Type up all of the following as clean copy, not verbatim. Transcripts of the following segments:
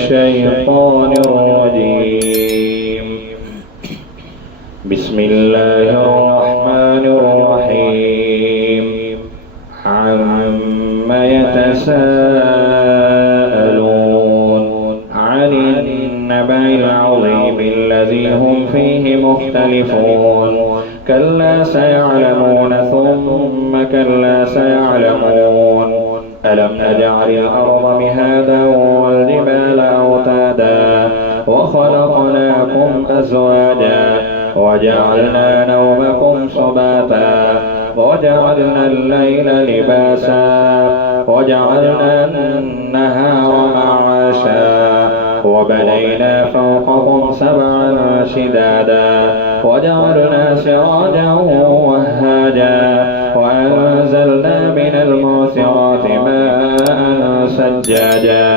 الشيطان الرجيم. بسم الله الرحمن الرحيم. عما يتساءلون عن النبأ العظيم الذي هم فيه مختلفون. كلا سيعلمون ثم كلا سيعلمون. ألم نجعل الأرض مهادا والجبال أوتادا وخلقناكم أزواجا وجعلنا نومكم سباتا وجعلنا الليل لباسا وجعلنا النهار معاشا وبنينا فوقكم سبعا شدادا وجعلنا سراجا وهاجا وأنزلنا من المعصرات ماء ثجاجا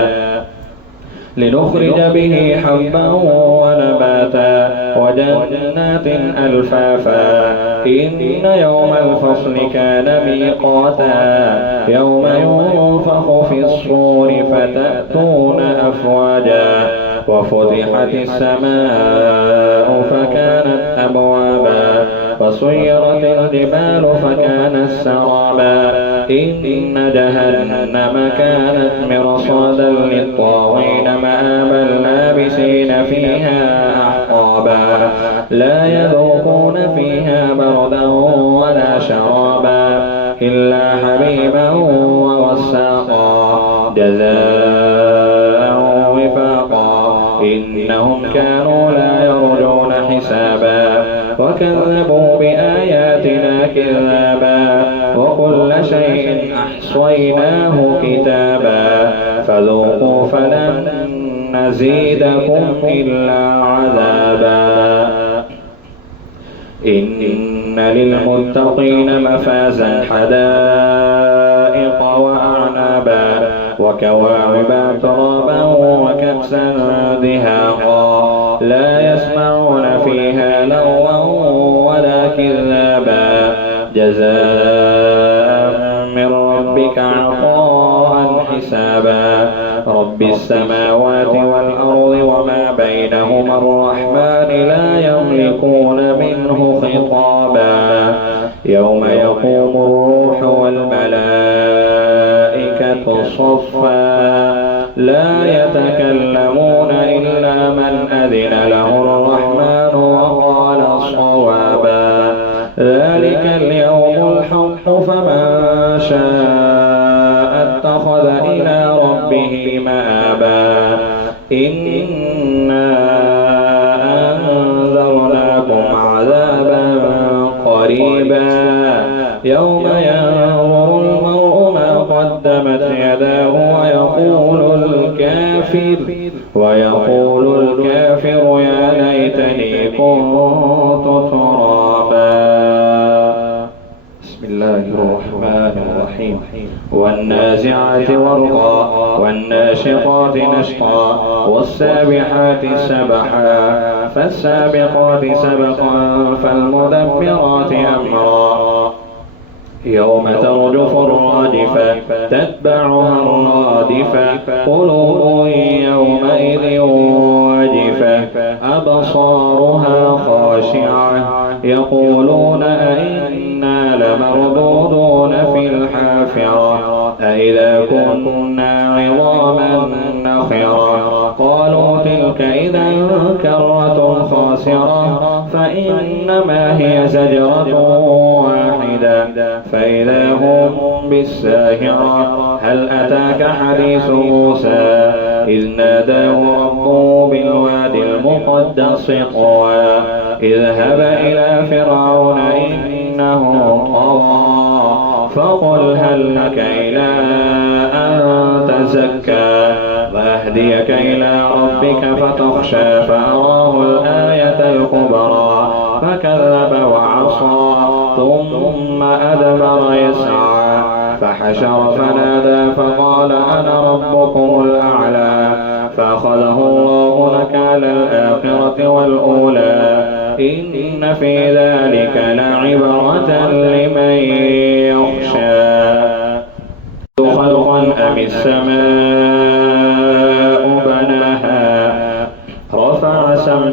لنخرج به حبا ونباتا وجنات ألفافا. إن يوم الفصل كان ميقاتا يوم ينفخ في الصور فتأتون أفواجا وفتحت السماء فكانت أبوابا وسيرت الجبال فكانت سرابا. إن جهنم كانت مرصادا للطاغين مآبا لابسين فيها أحقابا لا يذوقون فيها بردا ولا شرابا إلا حميما وغساقا جزاء وفاقا. إنهم كانوا لا يرجون حسابا وكذبوا بآياتنا كذابا وكل شيء أحصيناه كتابا فذوقوا فلن نزيدكم إلا عذابا. إن للمتقين مفازا حدائق وأعنابا وكواعب أترابا وكأسا دهاقا لا يسمعون فيها لغوا ولا كذابا جزاء من ربك عطاء حسابا. رب السماوات والأرض وما بينهما الرحمن لا يملكون منه خطابا. يوم يقوم الروح والملائكة صفا لا يتكلمون إلا من أذن له الرحمن وقال صوابا. ذلك اليوم الحق فمن شاء اتخذ إلى ربه مآبا. إنا أنذرناكم عذابا قريبا يوم ينظر المرء ما قدمت يداه ويقول الكافر يا ليتني كنت ترابا. بسم الله الرحمن الرحيم. والنازعات غرقا والناشطات نشطا والسابحات سبحا فالسابقات سبقا فالمدبرات أمرا. يوم ترجف الراجفة تتبعها الرادفة قلوب يومئذ واجفة أبصارها خاشعة يقولون أئنا لمردودون في الحافرة أئذا كنا عظاما نخرة. قالوا تلك إذا كرة خاسرة فإنما هي زجرة واحدة فإذا هم بالساهرة. هل أتاك حديث موسى إذ ناداه ربه بالوادي المقدس طوى اذهب إلى فرعون إنه طغى فقل هل لك إلى أن تزكى وأهديك إلى ربك فتخشى فأراه الآية الكبرى فكذب وعصى ثم أدبر يسعى فحشر فنادى فقال أنا ربكم الأعلى. فأخذه الله نكال الآخرة والأولى إن في ذلك لعبرة لمن يخشى. خلقا أم السماء بناها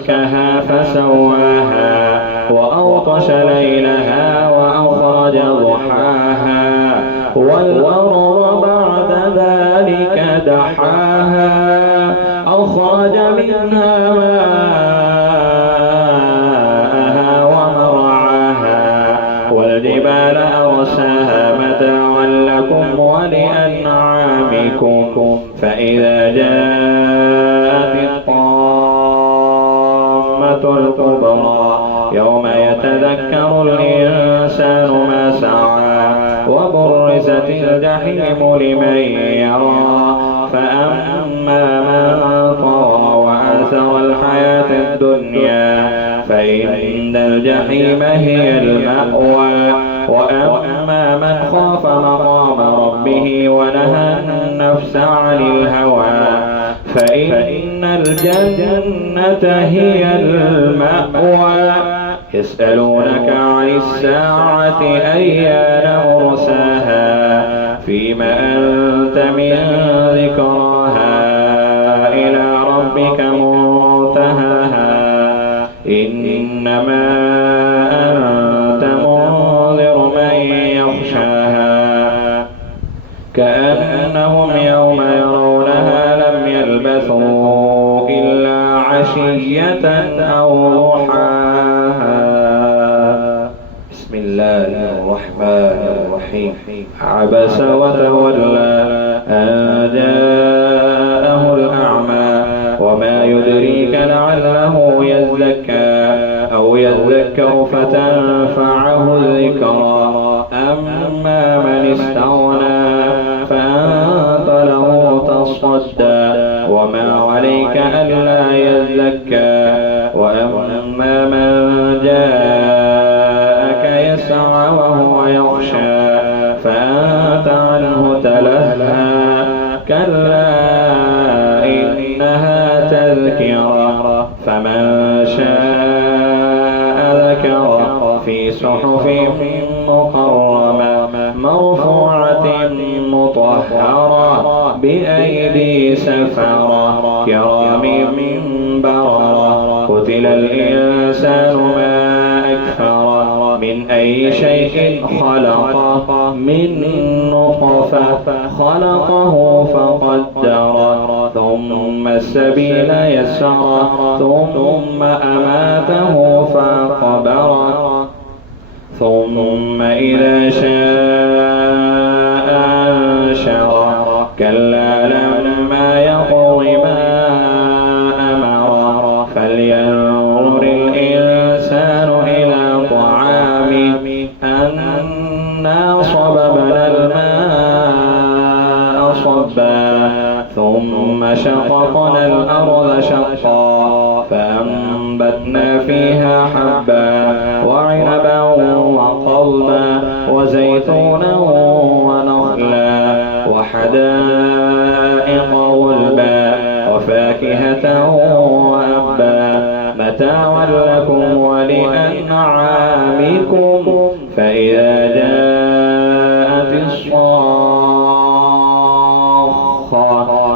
فسكها فسواها وأغطش ليلها وأخرج ضحاها والأرض بعد ذلك دحاها أخرج منها ماءها ومرعاها والجبال أرساها متاعا لكم ولأنعامكم فإذا جاءت الطامة الكبرى يوم يتذكر الإنسان ما سعى وبرزت الجحيم لمن يرى فأما من طغى وآثر الحياة الدنيا فإن الجحيم هي المأوى وأما من خاف مقام ربه ونهى النفس عن الهوى فإن الجنة هي المأوى يسألونك عن الساعة أيان مرساها فيما أنت من ذكراها إلى ربك منتهاها إنما أنت منذر من يخشاها كأنهم يوم يرونها لم يلبثوا إلا عشية أو ضحاها. بسم الله الرحمن الرحيم. عبس وتولى أن جاءه الأعمى وما يدريك لعله يزكى أو يذكر فتنفعه الذكرى أما من استغنى فأنت له تصدى وما عليك ألا يزكى وأما من جاءك يسعى وهو يخشى فأنت عنه تلهى كلا إنها تذكرة فمن شاء ذكره في صحف مكرمة مرفوعة مطهرة بأيدي سفرة كرام بررة قتل الإنسان ما أكفره من أي شيء خلقه من نطفة خلقه فقدره ثم السبيل يسره ثم أماته فقبره ثم إذا شاء أنشره كلا لما يقض ما أمره فلينظر الإنسان إلى طعامه أنا صببنا الماء صبا ثم شققنا الأرض شقا فأنبتنا فيها حبا وعنبا وقضبا وزيتونا ونخلا وحدائق غلبا وفاكهة وأبا متاعا لكم ولأنعامكم فإذا جاءت الصاخة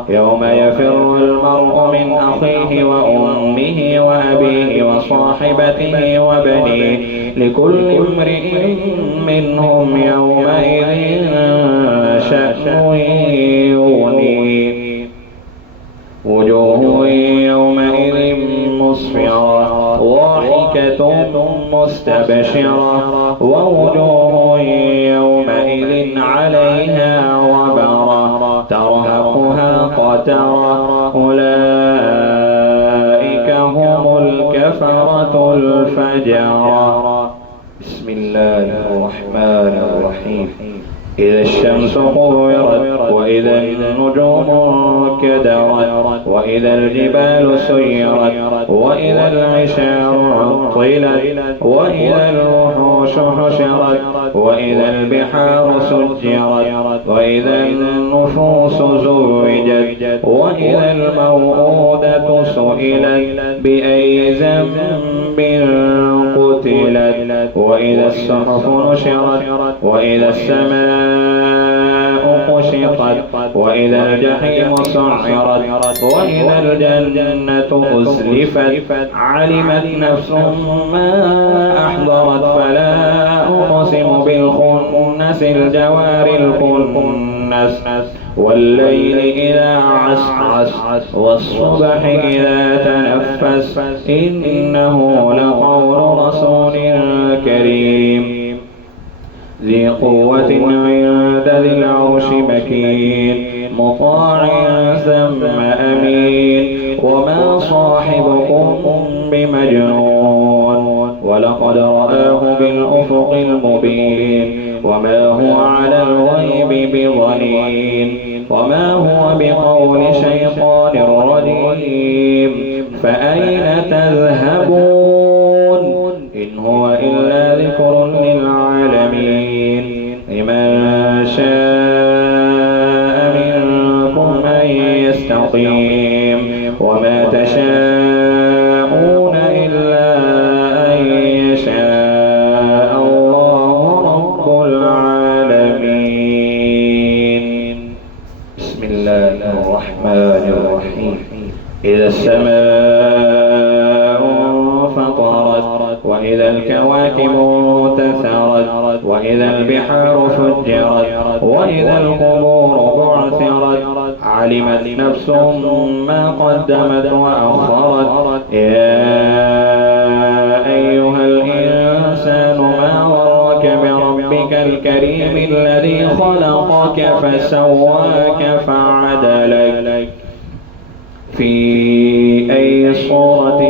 يوم يفر المرء من أخيه وأمه وأبيه وصاحبته وبنيه لكل امرئ منهم يومئذ شأن يغنيه وجوه يومئذ مسفرة ضاحكة مستبشرة ووجوه يومئذ عليها غبرة ترهقها قترة أولئك هم الكفرة الفجرة. بسم الله الرحمن الرحيم. إذا الشمس كورت وإذا النجوم كدرت وإذا الجبال سيرت وإذا العشار عطلت وإذا الوحوش حشرت وإذا البحار سجرت وإذا النفوس زوجت وإذا الموءودة سئلت بأي ذنب قتلت وإذا الصحف نشرت وإذا السماء كشطت وإذا الجحيم سعرت وإذا الجنة أزلفت علمت نفس ما أحضرت فلا أقسم بالخنس الجوار الكنس والليل إذا عسعس والصبح إذا تنفس إنه لقول رسول كريم ذي قوة عند ذي العرش مكين مطاع ثم أمين وما صاحبكم بمجنون ولقد رآه بالأفق المبين وما هو على الغيب بضنين وما هو بقول شيطان رجيم فأين تذهبون إن هو إلا ذكر للعالمين لمن شاء منكم أن يستقيم وما تشاءون إلا أن يشاء الله رب العالمين. بسم الله الرحمن الرحيم. إذا السماء انفطرت وإذا الكواكب انتثرت وإذا البحار فجرت وإذا القبور بعثرت علمت نفس ما قدمت وأخرت يا أيها الإنسان ما غرك بربك الكريم الذي خلقك فسواك فعدلك في أي صورة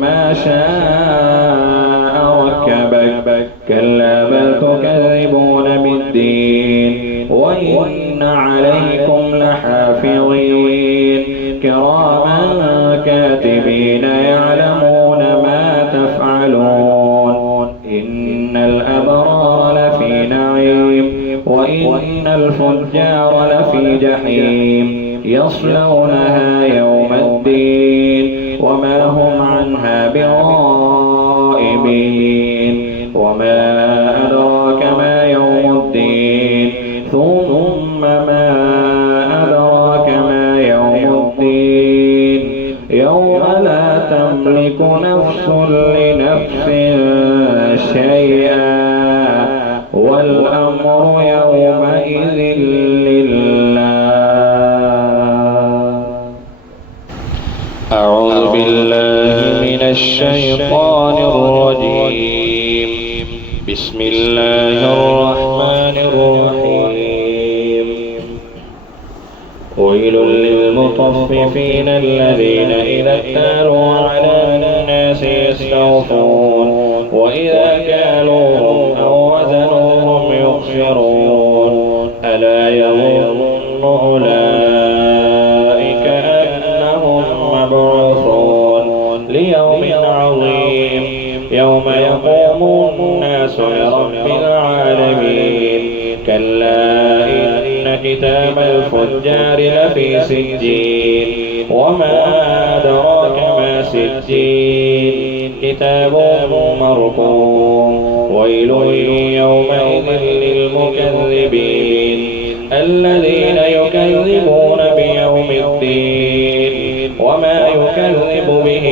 ما شاء ركبك كلا بل تكذبون بالدين وإن عليكم لحافظين كراما كاتبين يعلمون ما تفعلون إن الأبرار لفي نعيم وإن الفجار لفي جحيم يصلونها يوم الدين وما هم عنها بغائبين وما أدراك ما يوم الدين ثم ما أدراك ما يوم الدين يوم لا تملك نفس لنفس شيئا والأمر يومئذ لله. أعوذ بالله من الشيطان الرجيم. بسم الله الرحمن الرحيم. ويل للمطففين الذين إذا اكتالوا على الناس يستوفون وإذا كالوهم أو وزنوهم يخسرون ألا يظن أولئك أنهم مبعوثون ليوم عظيم يوم يقوم الناس لرب العالمين كلا إن كتاب الفجار لفي سجين وما أدراك ما سجين كتاب مرقوم ويل يومئذ للمكذبين الذين يكذبون بيوم الدين وما يكذب به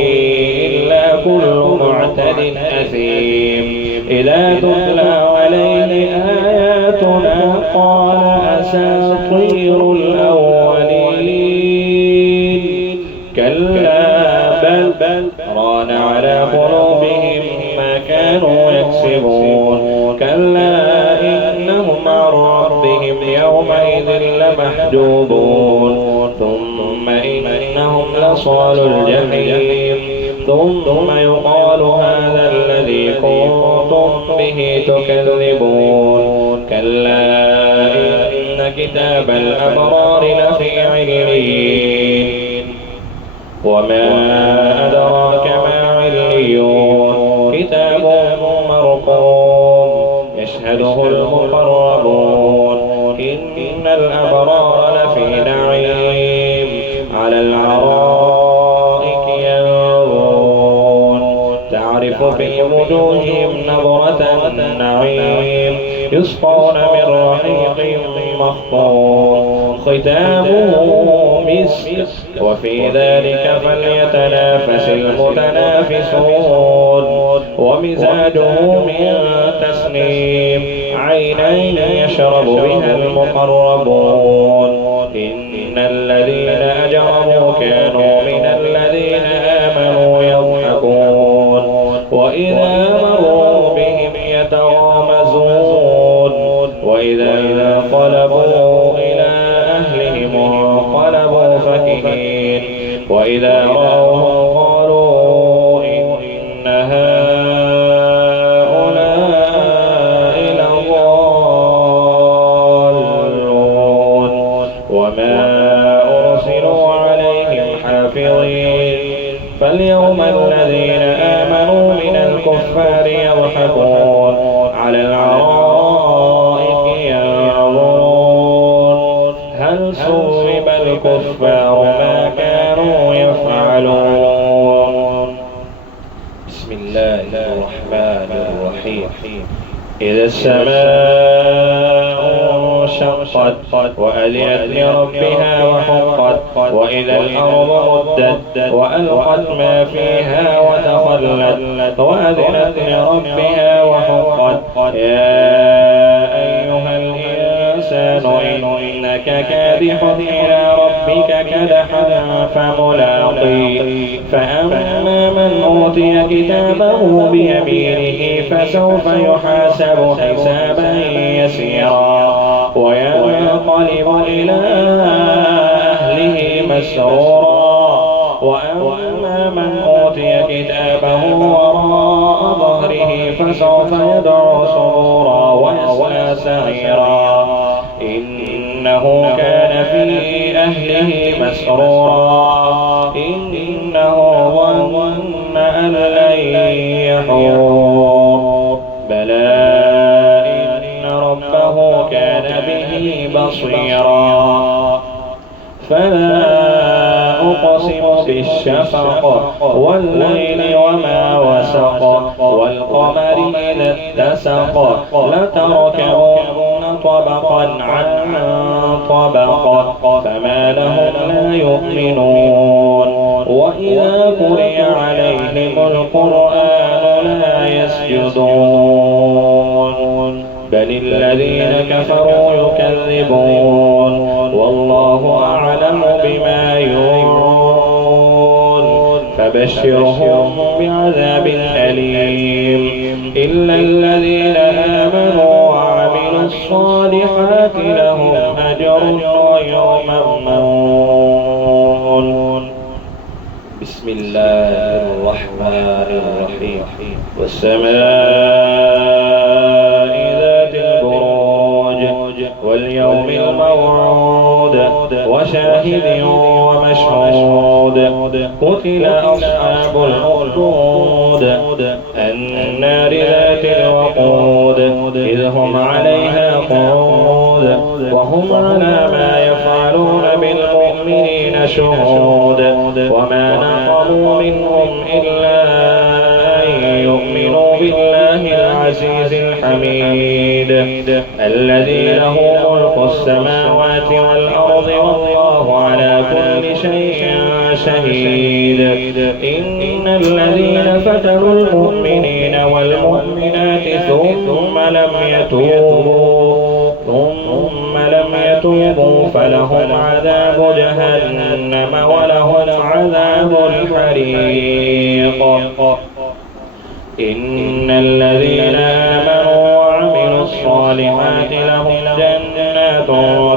إلا كل معتد أثيم إذا تتلى عليه آياتنا قال أساطير الأولين كلا بل ران على قلوبهم ما كانوا يكسبون كلا إنهم عن ربهم يومئذ لمحجوبون ثم إنهم لصال الجحيم ثم يقال هذا الذي كنتم به تكذبون كلا إن كتاب الأبرار لفي عليين وما أدراك ما عليون كتاب مرقوم يشهده المقربون إن الأبرار لفي نعيم على العرائك ينظرون تعرف تعرف في وجوههم نظرة النعيم يسقون من رحيق مختوم ختامه مسك وفي ذلك فليتنافس المتنافسون ومزاجه من تسنيم عينا يشرب بها المقربون إن الذين أجرموا كانوا من الذين آمنوا يضحكون وإذا مروا بهم يتغامزون وإذا انقلبوا إلى أهلهم انقلبوا فكهين وإذا رأوهم قالوا إن هؤلاء لضالون وما أرسلوا عليهم حافظين فاليوم الذين آمنوا من الكفار يضحكون على العرائك ينظرون هل ثوب الكفار ما كانوا يفعلون. بسم الله الرحمن الرحيم. إذا السماء انشقت وأذنت لربها وحقت وإذا الأرض مدت وألقت ما فيها وتخلت وأذنت لربها وحقت يا أيها الإنسان إنك كادح إلى ربك كدحا فملاقيه فأما من أوتي كتابه بيمينه فسوف يحاسب حسابا يسيرا وينقلب إلى أهله مسرورا وأما من أوتي كتابه وراء ظهره فسوف يدعو سرورا ويصلى سعيرا إنه كان في أهله مسرورا إنه ظن أن لن يحور بلى إن ربه كان به بصيرا فلا أقسم بالشفق والليل وما وسق والقمر إذا اتسق لتركبن طبقا عن طبق فما لهم لا يؤمنون وإذا قرئ عليهم القرآن لا يسجدون بل الذين كفروا يكذبون والله أعلم بما يوعون فبشرهم بعذاب أليم إلا الذين آمنوا وعملوا الصالحات لهم أجر غير ممنون. بسم الله الرحمن الرحيم. والسماء ذات البروج واليوم الموعود وشاهد ومشهود قتل أصحاب الأخدود النار ذات الوقود إذ هم عليها قعود وهم على ما يفعلون بالمؤمنين شهود وما نقموا منهم إلا أن يؤمنوا بالله العزيز الحميد الذي له ملك السماوات والأرض والله على كل شيء شهيد إن الذين فتنوا المؤمنين والمؤمنات ثم لم يتوبوا فلهم عذاب جهنم ولهم عذاب الحريق. إن الذين آمنوا وعملوا الصالحات لهم جنات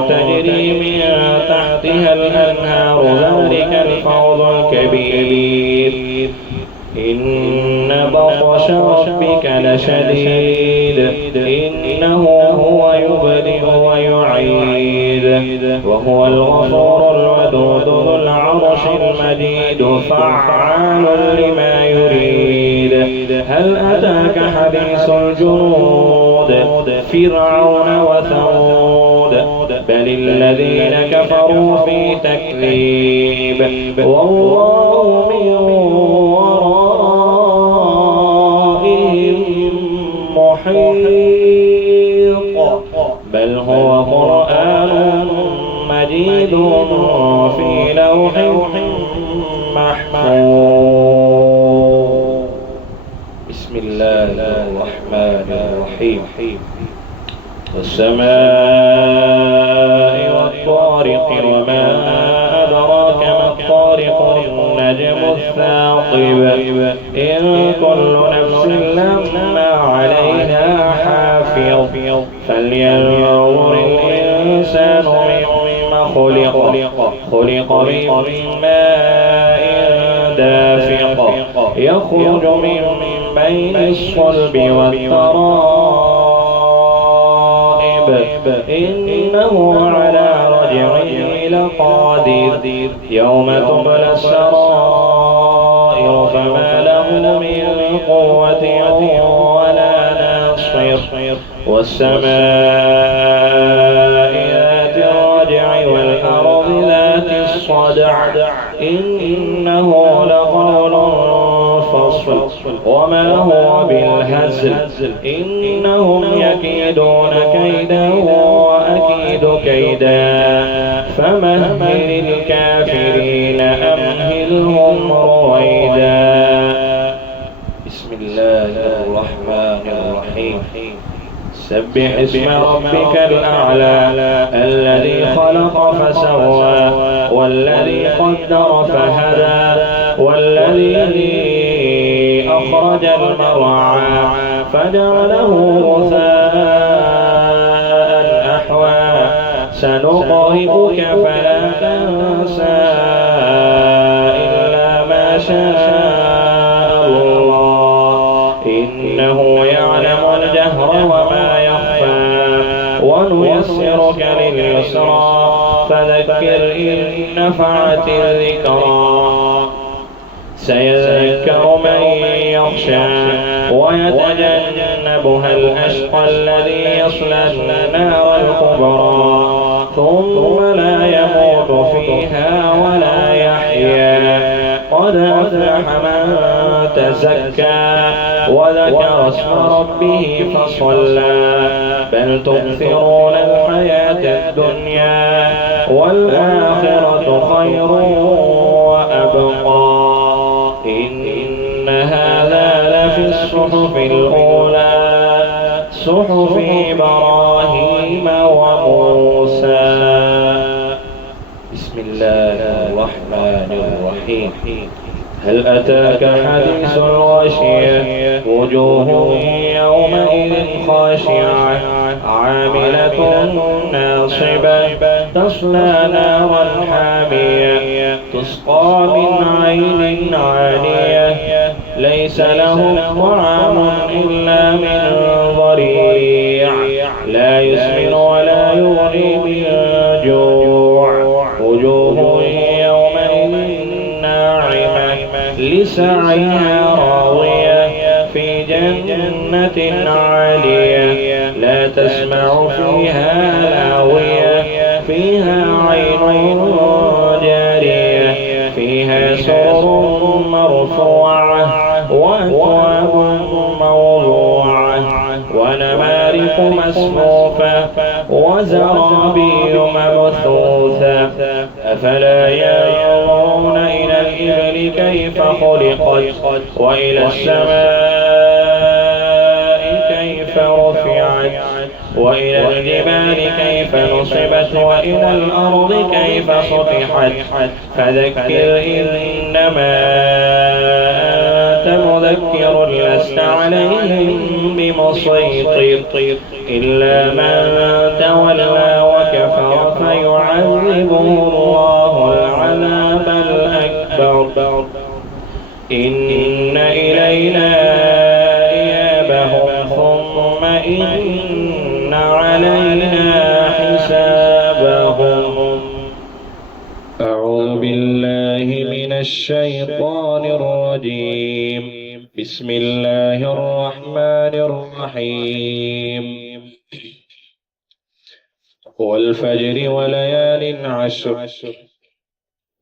تجري من تحتها الأنهار ذلك الفوز الكبير. إن بطش ربك لشديد إنه هو يبدئ ويعيد وهو الغفور الودود ذو العرش المجيد فعال لما يريد. هل أتاك حديث الجنود فرعون وثمود بل الذين كفروا في تكذيب والله من في لوح محفوظ. بسم الله الرحمن الرحيم. والسماء والطارق وما أدراك ما الطارق النجم الثاقب إن كل نفس لما عليها حافظ فلينظر الإنسان مما خلق من ماء دافق يخرج من بين الصلب والترائب إنه على رجعه لقادر يوم تبلى السرائر فما له من قوة ولا ناصر والسماء ذات الرجع والأرض ذات الصدع إنه لقول فصل وما هو بالهزل إنهم يكيدون كيدا وأكيد كيدا فمهل الكافرين أمهلهم رويدا. بسم الله الرحمن الرحيم. سبح اسم ربك الأعلى الذي خلق فسوى والذي قدر فهدى والذي أخرج المرعى فجعله غثاء أحوى سنقرئك فلا تنسى إلا ما شاء الله إنه يعلم الجهر وما يخفى ونيسرك لليسرى فذكر إن نفعت الذكرى سيذكر من يخشى ويتجنبها الأشقى الذي يصلى النار الكبرى ثم لا يموت فيها ولا يحيا قد أفلح من تزكى وذكر اسم ربه فصلى بل تؤثرون الحياة الدنيا والآخرة خير وأبقى إن هذا لفي الصحف الأولى صحف إبراهيم وموسى. بسم الله الرحمن الرحيم. هل أتاك حديث الغاشية وجوه يومئذ خاشعة عاملة ناصبة تصلى نارا حامية تسقى من عين عانية ليس لهم طعام إلا من ضريع لا يسمن ولا يغني من جوع وجوه يومئذ ناعمة لسعيها راضية في جنة عالية لا تسمع فيها لاغية فيها عين جارية فيها سرر مرفوعة وأكواب موضوعة ونمارق مسفوفة وزرابي مبثوثة أفلا ينظرون إلى الإبل كيف خلقت وإلى السماء كيف رفعت وإلى الجبال كيف نصبت وإلى الأرض كيف سطحت فذكر إنما أنت مذكر لست عليهم بمسيطر إلا من تولى وكفر فيعذبه الله العذاب الأكبر إن إلينا إيابهم ثم إن علينا حسابهم. أعوذ بالله من الشيطان الرجيم. بسم الله الرحمن الرحيم. والفجر وليال عشر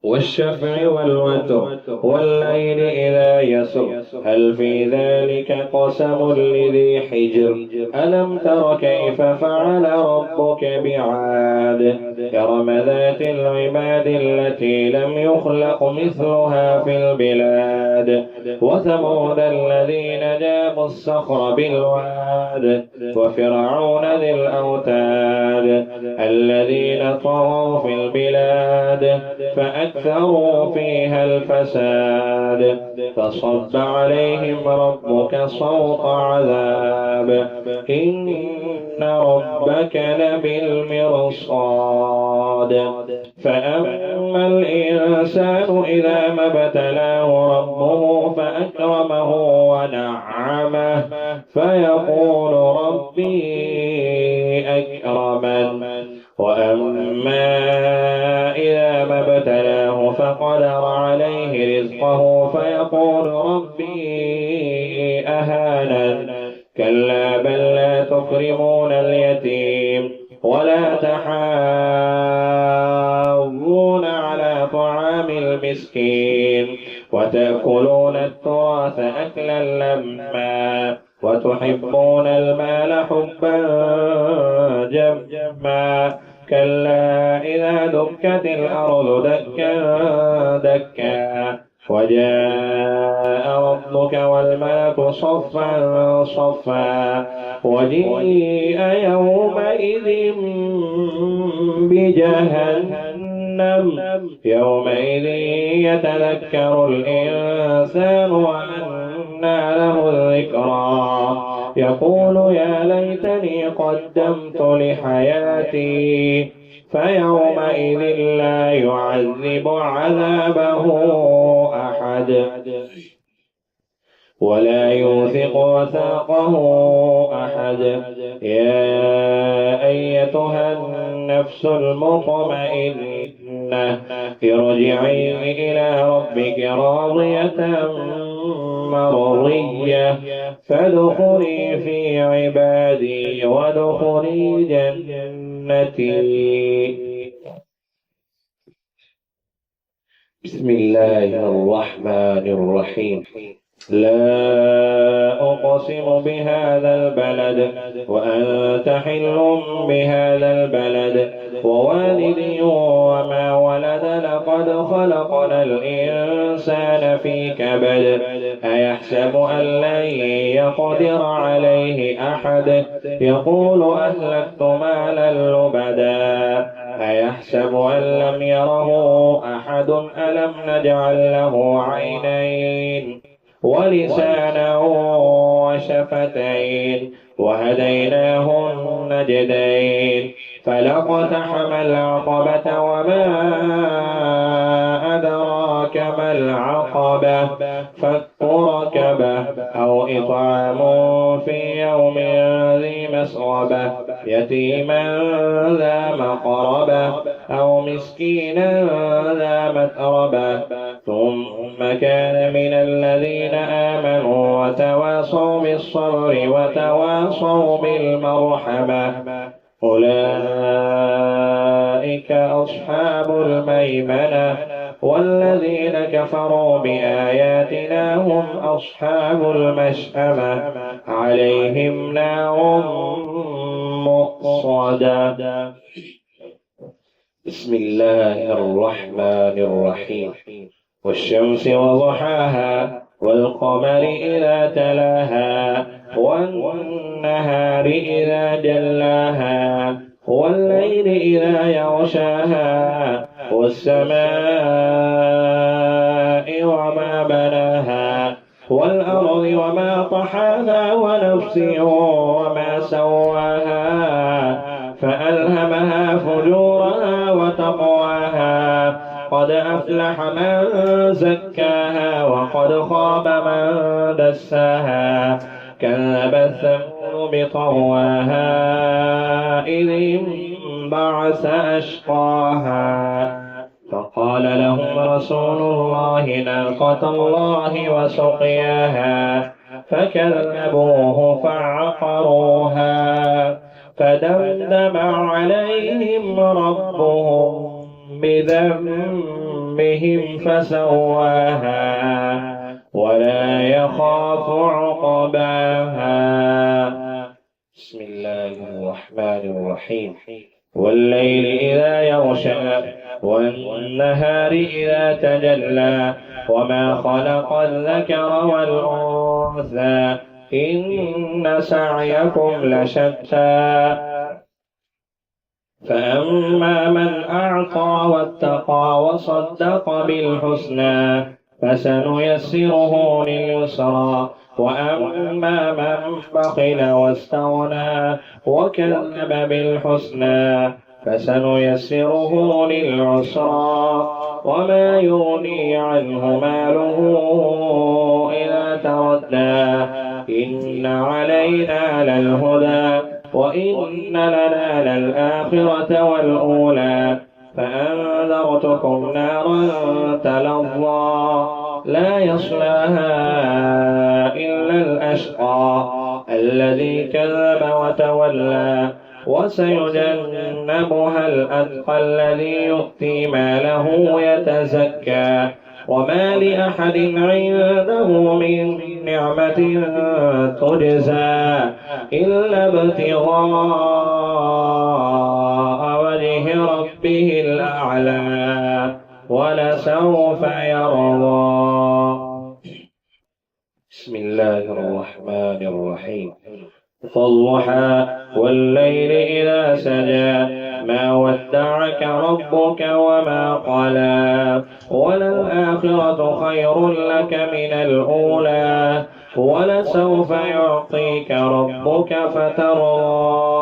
والشفع والوتر والليل إذا يسر هل في ذلك قسم لذي حجر ألم تر كيف فعل ربك بعاد إرم ذات العماد التي لم يخلق مثلها في البلاد وثمود الذين جابوا الصخر بالواد وفرعون ذي الأوتاد الذين طغوا في البلاد فأكثروا فيها الفساد فصب عليهم ربك صوت عذاب إن ربك لبالمرصاد فأما الإنسان إذا ما ابتلاه ربه فأكرمه ونعمه فيقول ربي أكرمن وأما إذا ما ابتلاه فقدر عليه رزقه فيقول ربي أهانن كلا بل لا تكرمون اليتيم ولا تحاضون على طعام المسكين وتأكلون التراث أكلا لما وتحبون المال حبا جما كلا إذا دكت الأرض دكا دكا وجاء ربك والملك صفا صفا وجيء يومئذ بجهنم يومئذ يتذكر الإنسان وأنى له الذكرى يقول يا ليتني قدمت لحياتي فيومئذ لا يعذب عذابه أحد ولا يوثق وثاقه أحد يا أيتها النفس المطمئنة ارجعي إلى ربك راضية مرضية فادخلي في عبادي وادخلي جنتي. بسم الله الرحمن الرحيم. لا أقسم بهذا البلد وأنت حل بهذا البلد ووالد وما ولد لقد خلقنا الإنسان في كبد أيحسب أن لن يقدر عليه أحد يقول أهلكت مالا لبدا أيحسب أن لم يره أحد ألم نجعل له عينين ولسانا وشفتين وهديناه النجدين فلاقتحم العقبة وما أدراك ما العقبة فك ركبة أو إطعام في يوم ذي مسغبة يتيما ذا مقربة أو مسكينا ذا متربة ثم كان من الذين آمنوا وتواصوا بالصبر وتواصوا بالمرحمة أولئك أصحاب الميمنة والذين كفروا بآياتنا هم أصحاب المشأمة عليهم نار مؤصدة. بسم الله الرحمن الرحيم. والشمس وضحاها والقمر إذا تلاها والنهار إذا جلاها والليل إذا يغشاها والسماء وما بناها والأرض وما طحاها ونفس وما سواها فألهمها فجورها وتقواها قد أفلح من زكاها وقد خاب من دساها كذبت ثمود بطغواها إذ انبعث أشقاها فقال لهم رسول الله ناقة الله وسقياها فكذبوه فعقروها فدمدم عليهم ربهم بذنبهم بهم فسواها ولا يخاف عقباها. بسم الله الرحمن الرحيم. والليل إذا يغشى والنهار إذا تجلى وما خلق الذكر والأنثى إن سعيكم لشتى فأما من أعطى واتقى وصدق بالحسنى فسنيسره لليسرى وأما من بخل واستغنى وكذب بالحسنى فسنيسره للعسرى وما يغني عنه ماله إذا تردى إن علينا للهدى وإن لنا للآخرة والأولى فأنذرتكم نارا تلظى لا يصلاها إلا الأشقى الذي كذب وتولى وسيجنبها الأتقى الذي يؤتي ماله يتزكى وما لأحد عنده من نعمة تجزى إلا ابتغاء وجه ربه الأعلى ولسوف يرضى. بسم الله الرحمن الرحيم. فالضحى والليل إذا سجى ما ودعك ربك وما قلى وللآخرة خير لك من الأولى ولسوف يعطيك ربك فترضى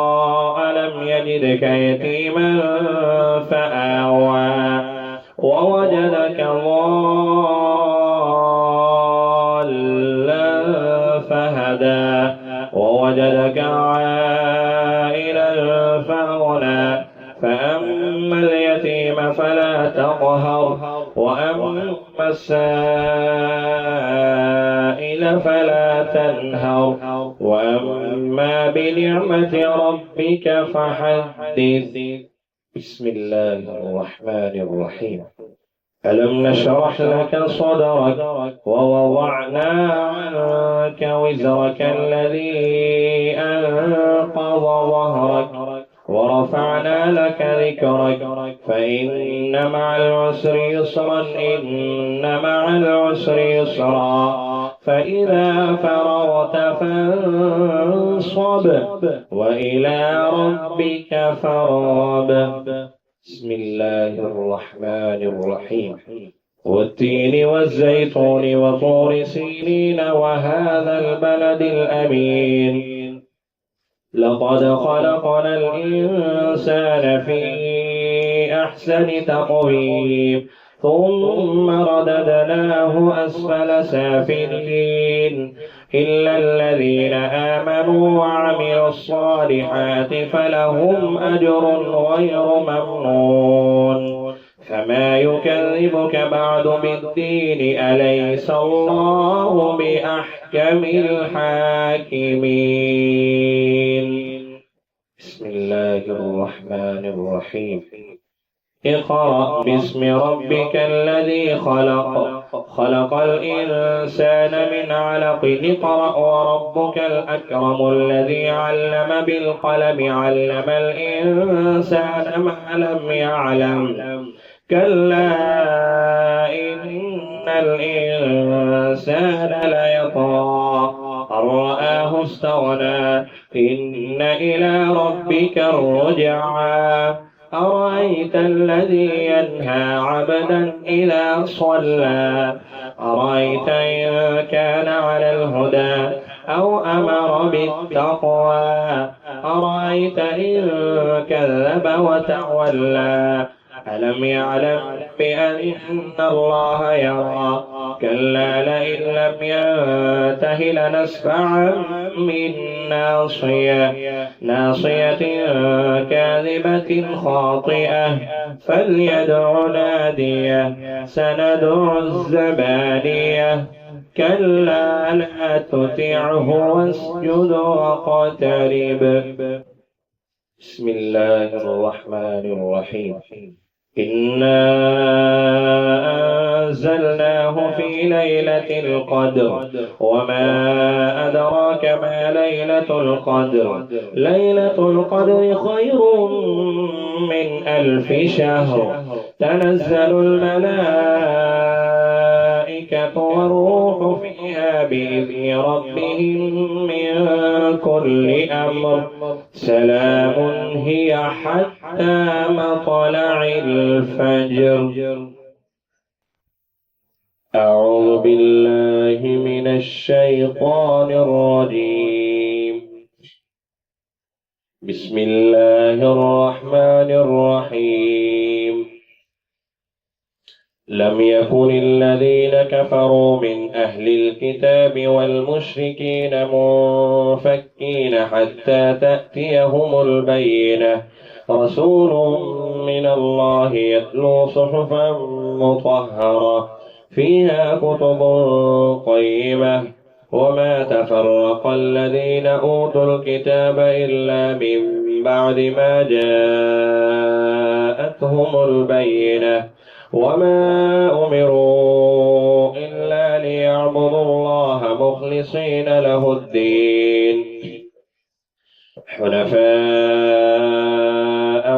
ألم يجدك يتيما فآوى ووجدك ضالا فهدى ووجدك عائلا فأغنى فأما اليتيم فلا تقهر وأما السائل فلا تنهر وأما بنعمة ربك فحدث. بسم الله الرحمن الرحيم. ألم نشرح لك صدرك ووضعنا عنك وزرك الذي أنقض ظهرك ورفعنا لك ذكرك فإن مع العسر يسرا إن مع العسر يسرا فإذا فرغت فانصب وإلى ربك فارغب. بسم الله الرحمن الرحيم. والتين والزيتون وطور سينين وهذا البلد الأمين لقد خلقنا الإنسان في أحسن تقويم ثم رددناه أسفل سافلين إلا الذين آمنوا وعملوا الصالحات فلهم أجر غير ممنون. فما يكذبك بعد بالدين أليس الله بأحكم الحاكمين. بسم الله الرحمن الرحيم. اقرأ باسم ربك الذي خلق الإنسان من علق اقرأ وربك الأكرم الذي علم بالقلم علم الإنسان ما لم يعلم كلا إن الإنسان ليطغى أن رآه استغنى إن إلى ربك الرجعى أرأيت الذي ينهى عبدا إذا صلى أرأيت إن كان على الهدى أو أمر بالتقوى أرأيت إن كذب وتولى ألم يعلم بأن الله يرى كلا لئن لم ينته لنسفعا ناصية كاذبة خاطئة فليدع ناديه سندع الزبانية كلا لا تطعه واسجد واقترب. بسم الله الرحمن الرحيم. إنا أنزلناه في ليلة القدر وما أدراك ما ليلة القدر ليلة القدر خير من 1000 شهر تنزل الملائكة والروح فيها بإذن ربهم من كل أمر سلام هي حتى مطلع الفجر. أعوذ بالله من الشيطان الرجيم. بسم الله الرحمن الرحيم. لم يكن الذين كفروا من أهل الكتاب والمشركين منفكين حتى تأتيهم البينة رسول من الله يتلو صحفا مطهرة فيها كتب قيمة وما تفرق الذين أوتوا الكتاب إلا من بعد ما جاءتهم البينة وما أمروا إلا ليعبدوا الله مخلصين له الدين حنفاء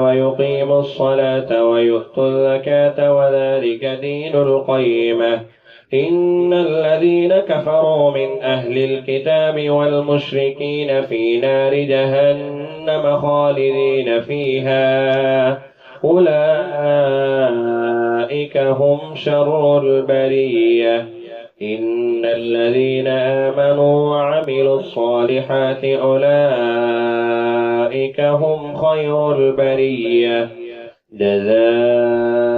ويقيموا الصلاة ويؤتوا الزكاة وذلك دين القيمة. إن الذين كفروا من أهل الكتاب والمشركين في نار جهنم خالدين فيها أولئك هم شر البرية. إن الذين آمنوا وعملوا الصالحات أولئك هم خير البرية جزاؤهم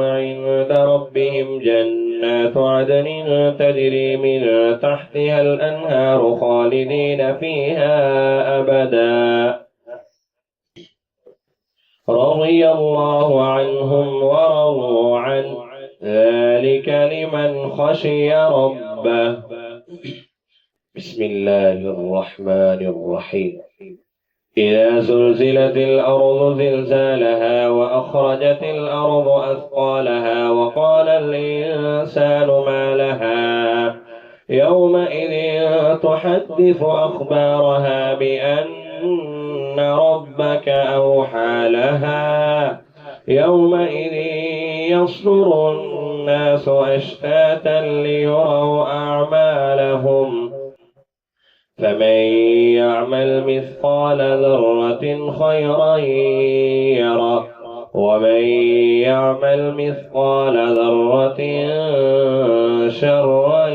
عند ربهم جنات عدن تجري من تحتها الأنهار خالدين فيها أبدا رضي الله عنهم ورضوا عنه ذلك لمن خشي ربه. بسم الله الرحمن الرحيم. إذا زلزلت الأرض زلزالها وأخرجت الأرض أثقالها وقال الإنسان ما لها يومئذ تحدث أخبارها بأن ربك أوحى لها يومئذ يصدر الناس أشتاتا ليروا أعمالهم فمن يعمل مثقال ذرة خيرا يره ومن يعمل مثقال ذرة شرا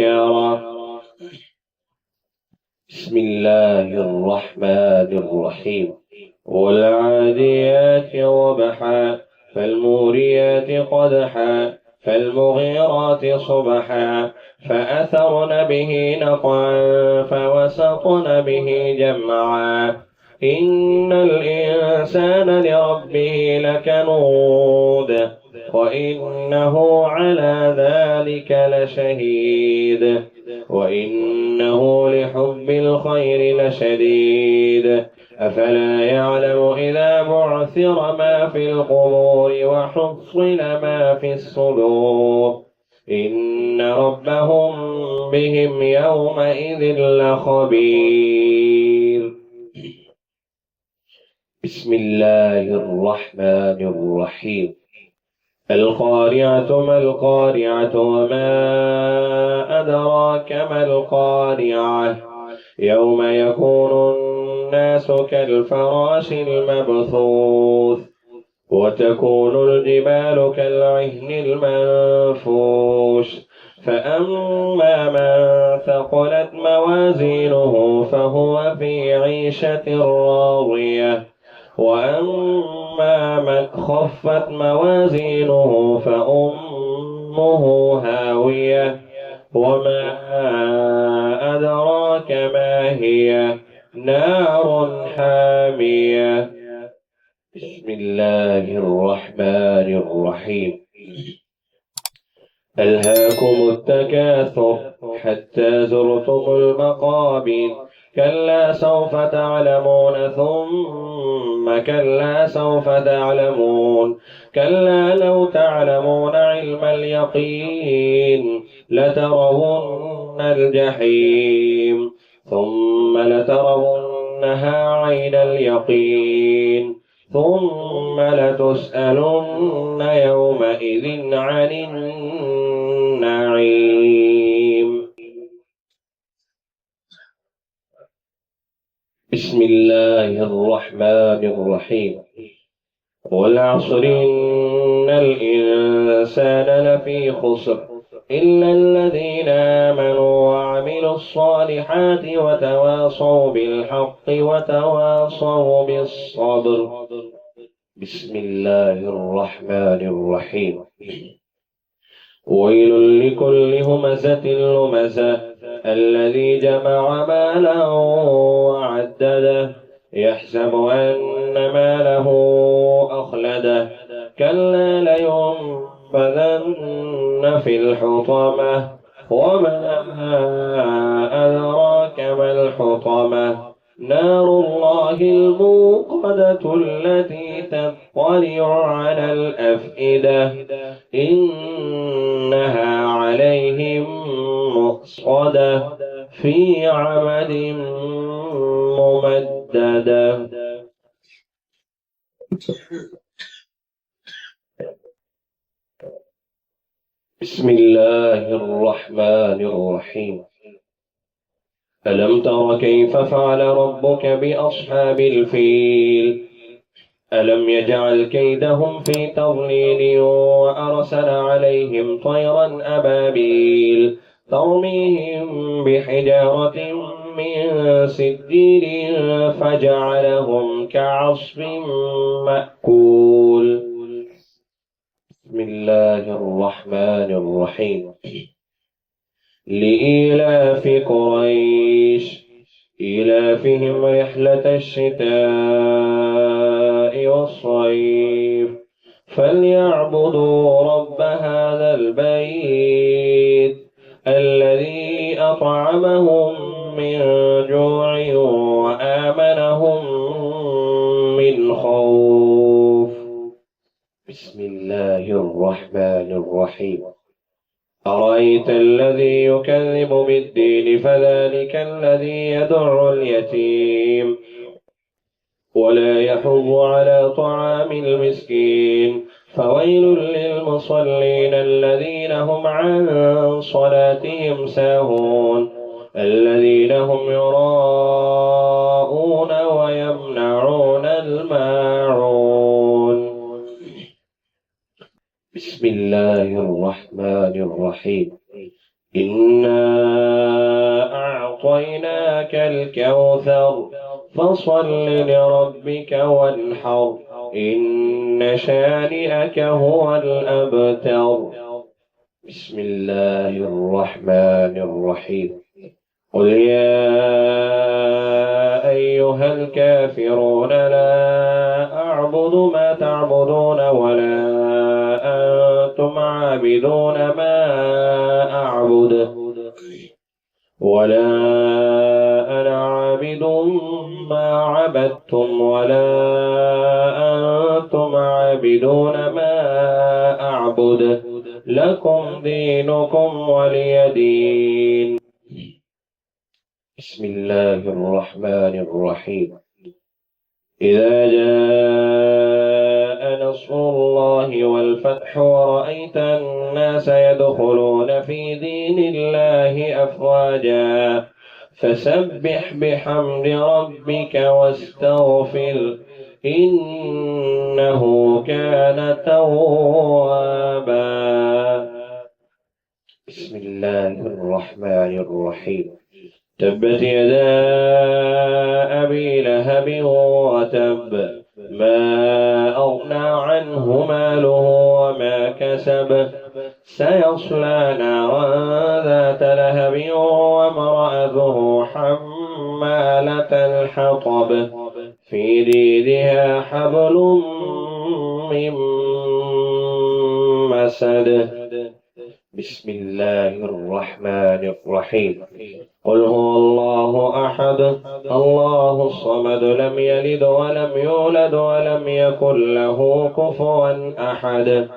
يره. بسم الله الرحمن الرحيم. والعاديات ضبحا فالموريات قدحا فالمغيرات صبحا فأثرن به نقعا فوسطن به جمعا إن الإنسان لربه لكنود وإنه على ذلك لشهيد وإنه لحب الخير لشديد أفلا يعلم إذا بعثر ما في القبور وحصل ما في الصدور إن ربهم بهم يومئذ لخبير. بسم الله الرحمن الرحيم. القارعة ما القارعة وما أدراك ما القارعة يوم يكون الناس كالفراش المبثوث وتكون الجبال كالعهن المنفوش فأما من ثقلت موازينه فهو في عيشة راضية وأما من خفت موازينه فأمه هاوية وما أدراك ما هي نار حامية. بسم الله الرحمن الرحيم. ألهاكم التكاثر حتى زرتم المقابر كلا سوف تعلمون ثم كلا سوف تعلمون كلا لو تعلمون علم اليقين لترون الجحيم ثم لترونها عين اليقين ثم لتسألن يومئذ عن النعيم. بسم الله الرحمن الرحيم. والعصر إن الإنسان لفي خسر إلا الذين آمنوا وعملوا الصالحات وتواصوا بالحق وتواصوا بالصبر. بسم الله الرحمن الرحيم. ويل لكل همزة لمزة الذي جمع مالا وعدده يحسب أن ماله أخلده كلا لينبذن في الحطمة وما أدراك ما الحطمة نار الله الموقدة التي تطلع على الأفئدة إنها عليهم مؤصدة في عمد ممددة. بسم الله الرحمن الرحيم. ألم تر كيف فعل ربك بأصحاب الفيل ألم يجعل كيدهم في تضليل وأرسل عليهم طيرا أبابيل ترميهم بحجارة من سجيل فجعلهم كعصف مأكول. بسم الله الرحمن الرحيم. لإيلاف قريش إيلافهم رحلة الشتاء والصيف فليعبدوا رب هذا البيت الذي أطعمهم من جوع وآمنهم من خوف. بسم الله الرحمن الرحيم. أرأيت الذي يكذب بالدين فذلك الذي يدع اليتيم ولا يحض على طعام المسكين فويل للمصلين الذين هم عن صلاتهم ساهون الذين هم يراءون ويمنعون الماعون. بسم الله الرحمن الرحيم. إنا أعطيناك الكوثر فصل لربك وانحر إن شانئك هو الأبتر. بسم الله الرحمن الرحيم. قل يا أيها الكافرون لا أعبد ما تعبدون ولا أنتم عابدون ما أعبد ولا أنا عابد ما عبدتم ولا أنتم عابدون ما أعبد لكم دينكم ولي دين. بسم الله الرحمن الرحيم. إذا جاء نصر الله والفتح ورأيت الناس يدخلون في دين الله أفواجا فسبح بحمد ربك واستغفر إنه كان توابا. بسم الله الرحمن الرحيم. تبت يدا أبي لهب وتب ما أغنى عنه ماله وما كسب سيصلى نارا ذات لهب وامرأته حمالة الحطب في جيدها حبل من مسد. بسم الله الرحمن الرحيم. قل هو الله أحد الله الصمد لم يلد ولم يولد ولم يكن له كفوا أحد.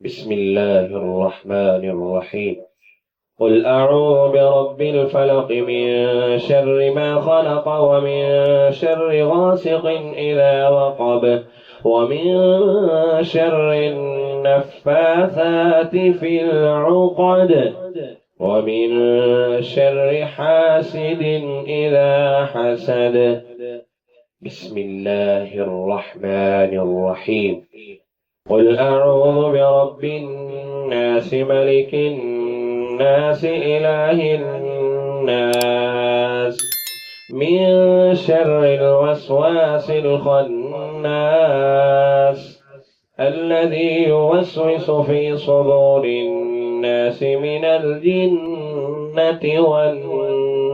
بسم الله الرحمن الرحيم. قل أعوذ برب الفلق من شر ما خلق ومن شر غاسق إذا وقب ومن شر النفاثات في العقد ومن شر حاسد إذا حسد. بسم الله الرحمن الرحيم. قل أعوذ برب الناس ملك الناس إله الناس من شر الوسواس الخناس الذي يوسوس في صدور الناس من الجنة والناس.